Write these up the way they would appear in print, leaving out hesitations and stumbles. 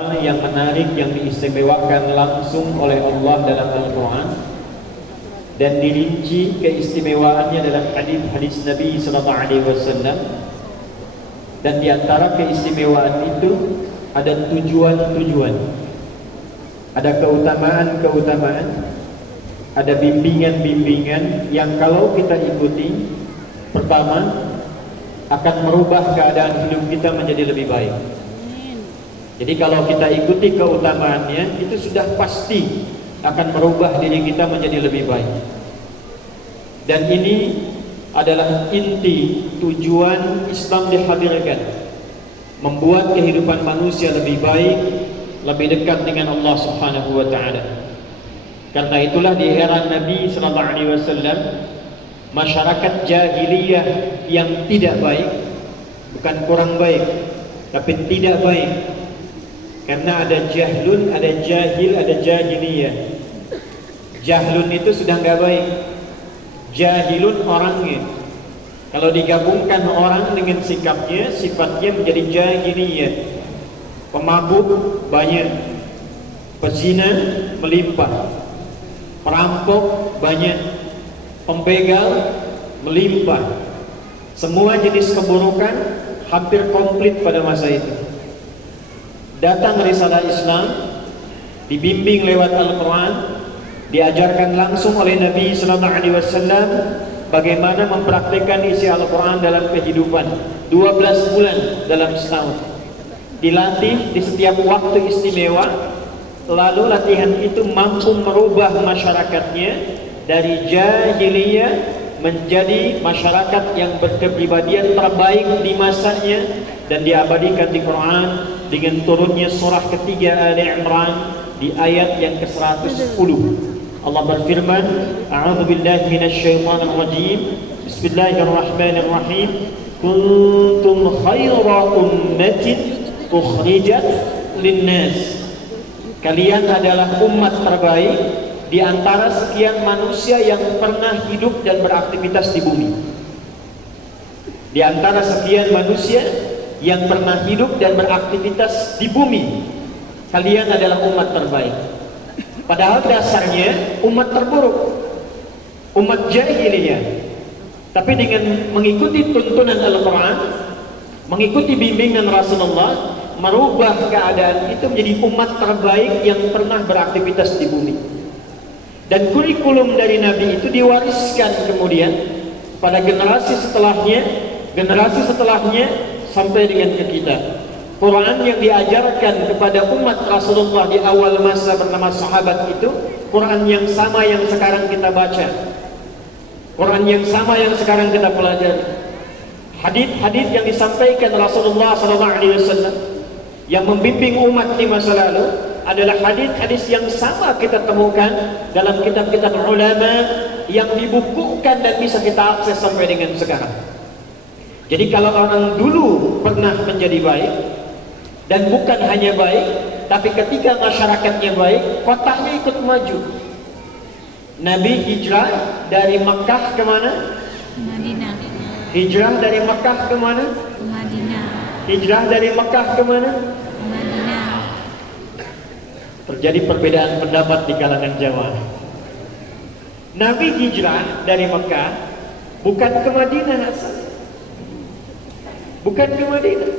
yang menarik yang diistimewakan langsung oleh Allah dalam Al-Quran dan dirinci keistimewaannya dalam hadis-hadis Nabi SAW. Dan di antara keistimewaan itu ada tujuan-tujuan, ada keutamaan-keutamaan, ada bimbingan-bimbingan yang kalau kita ikuti, pertama akan merubah keadaan hidup kita menjadi lebih baik. Jadi kalau kita ikuti keutamaannya, itu sudah pasti akan merubah diri kita menjadi lebih baik. Dan ini adalah inti tujuan Islam dihadirkan, membuat kehidupan manusia lebih baik, lebih dekat dengan Allah Subhanahu wa taala. Karena itulah di era Nabi sallallahu alaihi wasallam, masyarakat jahiliyah yang tidak baik, bukan kurang baik, tapi tidak baik. Karena ada jahlun, ada jahil, ada jahiliyah. Jahlun itu sudah nggak baik. Jahilun orangnya. Kalau digabungkan orang dengan sikapnya, sifatnya menjadi jahiliyah. Pemabuk banyak, pezina melimpah, perampok banyak, pembegal melimpah. Semua jenis keburukan hampir komplit pada masa itu. Datang risalah Islam, dibimbing lewat Al-Quran, diajarkan langsung oleh Nabi SAW bagaimana mempraktikkan isi Al-Quran dalam kehidupan. 12 bulan dalam setahun, dilatih di setiap waktu istimewa. Lalu latihan itu mampu merubah masyarakatnya dari jahiliyah menjadi masyarakat yang berkepribadian terbaik di masanya, dan diabadikan di Quran dengan turunnya surah ketiga Ali Imran di ayat yang ke-110. Allah berfirman, A'udzu billahi minasyaitonir rajim. Bismillahirrahmanirrahim. Kuntum khayra ummatin ukhrijat linnas. Kalian adalah umat terbaik di antara sekian manusia yang pernah hidup dan beraktivitas di bumi. Di antara sekian manusia yang pernah hidup dan beraktivitas di bumi, kalian adalah umat terbaik. Padahal dasarnya umat terburuk, umat jahiliyah. Tapi dengan mengikuti tuntunan Al-Quran, mengikuti bimbingan Rasulullah, merubah keadaan itu menjadi umat terbaik yang pernah beraktivitas di bumi. Dan kurikulum dari Nabi itu diwariskan kemudian pada generasi setelahnya sampai dengan ke kita. Quran yang diajarkan kepada umat Rasulullah di awal masa bernama sahabat itu, Quran yang sama yang sekarang kita baca, Quran yang sama yang sekarang kita pelajari. Hadis-hadis yang disampaikan Rasulullah SAW yang membimbing umat di masa lalu adalah hadis-hadis yang sama kita temukan dalam kitab-kitab ulama yang dibukukan dan bisa kita akses sampai dengan sekarang. Jadi kalau orang dulu pernah menjadi baik, dan bukan hanya baik, tapi ketika masyarakatnya baik, kotanya ikut maju. Nabi hijrah dari Makkah ke mana? Madinah. Hijrah dari Makkah ke mana? Madinah. Hijrah dari Makkah ke mana? Madinah. Terjadi perbedaan pendapat di kalangan jamaah. Nabi hijrah dari Makkah bukan ke Madinah asalnya. Bukan ke Madinah.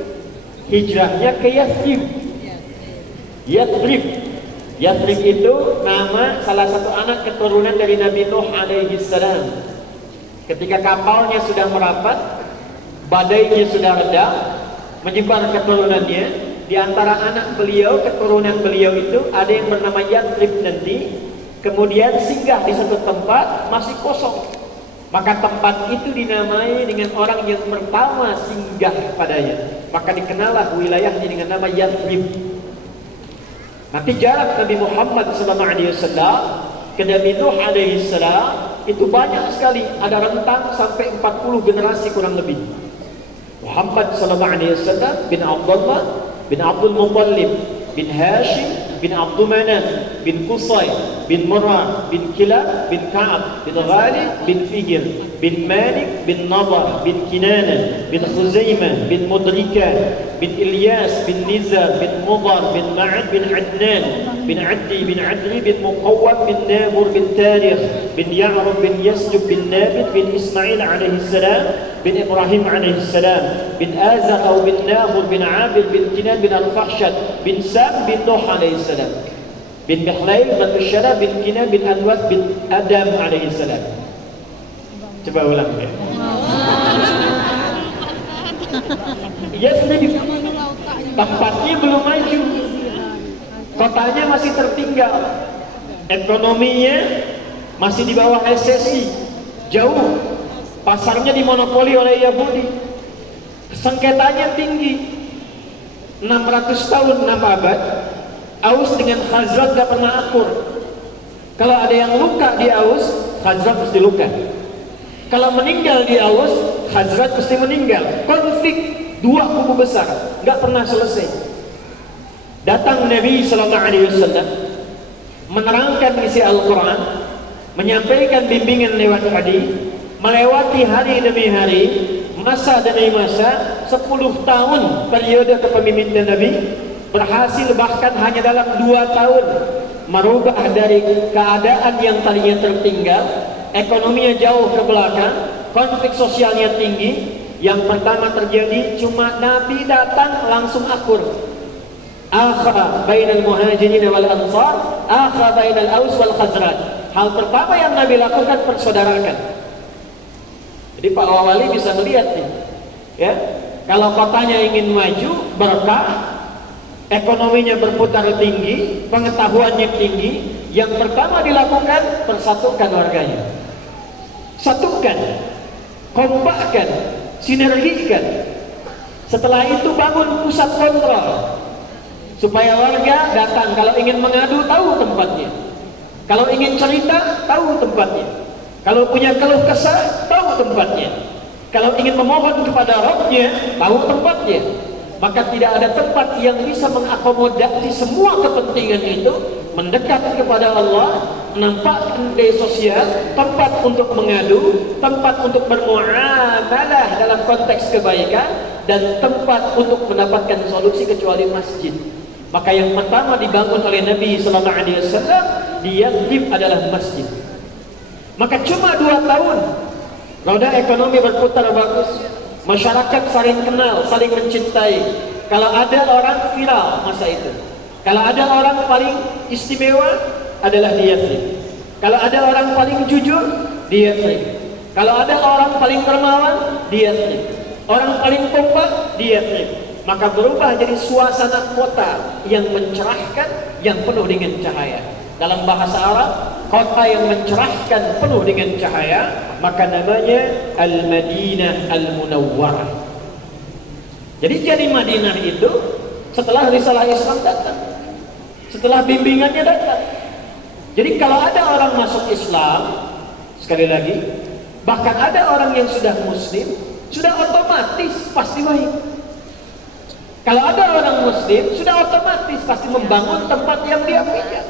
Hijrahnya ke Yathrib. Yathrib itu nama salah satu anak keturunan dari Nabi Nuh alaihi salam. Ketika kapalnya sudah merapat, badainya sudah reda, menyebar keturunannya. Di antara anak beliau, keturunan beliau itu ada yang bernama Yathrib nanti, kemudian singgah di satu tempat masih kosong. Maka tempat itu dinamai dengan orang yang pertama singgah padanya. Maka dikenallah wilayahnya dengan nama Yathrib. Nanti jarak Nabi Muhammad SAW ke Nabi Nuh AS itu banyak sekali. Ada rentang sampai 40 generasi kurang lebih. Muhammad SAW bin Abdullah bin Abdul Muttalib bin Hashim bin Abdul Manaf bin Qusay bin Murrah bin Kilab bin Ka'ab bin Ghalib bin Fihir. bin Malik bin Nadar bin Kinana bin Khuzaimah bin Mudrikah bin Ilyas bin Nizar bin Mudar bin Ma'ad bin Adnan bin Addi bin Adli bin Muqawwam bin Nabur bin Tarikh bin Ya'rub bin Yasjub bin Nabit bin Ismail alaihi salam bin Ibrahim alaihi salam bin Azar atau bin Nabur bin Abid bin Kinan bin Al-Fakhshad bin Sam bin Nuh alaihi salam bin Mihlail bin Syara bin Kinan bin Anwas bin Adam alaihi salam. Coba ulang ya. Yasrib tempatnya belum maju, kotanya masih tertinggal, ekonominya masih di bawah resesi, jauh, pasarnya dimonopoli oleh Yahudi, sengketanya tinggi, 600 tahun, 6 abad, Aus dengan Khazraj gak pernah akur. Kalau ada yang luka di Aus, Khazraj mesti luka. Kalau meninggal di Aus, Khazraj mesti meninggal. Konflik dua kubu besar, nggak pernah selesai. Datang Nabi Sallallahu Alaihi Wasallam menerangkan isi Al-Quran, menyampaikan bimbingan lewat hadis, melewati hari demi hari, masa demi masa, 10 tahun periode kepemimpinan Nabi, berhasil bahkan hanya dalam 2 tahun merubah dari keadaan yang tadinya tertinggal, ekonominya jauh ke belakang, konflik sosialnya tinggi. Yang pertama terjadi cuma Nabi datang langsung akur. Akha bainal muhajirin wal ansar, akha bainal aus wal khazraj. Hal pertama yang Nabi lakukan persaudarakan. Jadi Pak Wali bisa melihat nih, ya, kalau kotanya ingin maju, berkah, ekonominya berputar tinggi, pengetahuannya tinggi, yang pertama dilakukan persatukan warganya, satukan, kompakkan, sinergikan. Setelah itu bangun pusat kontrol supaya warga datang, kalau ingin mengadu tahu tempatnya, kalau ingin cerita tahu tempatnya, kalau punya keluh kesah tahu tempatnya, kalau ingin memohon kepada Rabbnya tahu tempatnya. Maka tidak ada tempat yang bisa mengakomodasi semua kepentingan itu, mendekat kepada Allah, menampakkan media sosial, tempat untuk mengadu, tempat untuk bermuamalah dalam konteks kebaikan, dan tempat untuk mendapatkan solusi kecuali masjid. Maka yang pertama dibangun oleh Nabi Sallallahu Alaihi Wasallam di Yathrib adalah masjid. Maka cuma 2 tahun roda ekonomi berputar bagus, masyarakat saling kenal, saling mencintai. Kalau ada orang viral masa itu, kalau ada orang paling istimewa adalah di Yathrib. Kalau ada orang paling jujur, di Yathrib. Kalau ada orang paling dermawan, di Yathrib. Orang paling kompak, di Yathrib. Maka berubah jadi suasana kota yang mencerahkan, yang penuh dengan cahaya. Dalam bahasa Arab, kota yang mencerahkan penuh dengan cahaya, maka namanya Al-Madinah Al-Munawwarah. Jadi Madinah itu setelah risalah Islam datang, setelah bimbingannya datang. Jadi kalau ada orang masuk Islam, sekali lagi, bahkan ada orang yang sudah Muslim, sudah otomatis pasti baik. Kalau ada orang Muslim, sudah otomatis pasti membangun tempat yang dia punya.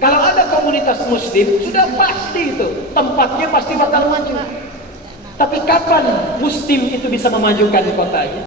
Kalau ada komunitas Muslim, sudah pasti itu tempatnya pasti bakal maju. Tapi kapan Muslim itu bisa memajukan kotanya?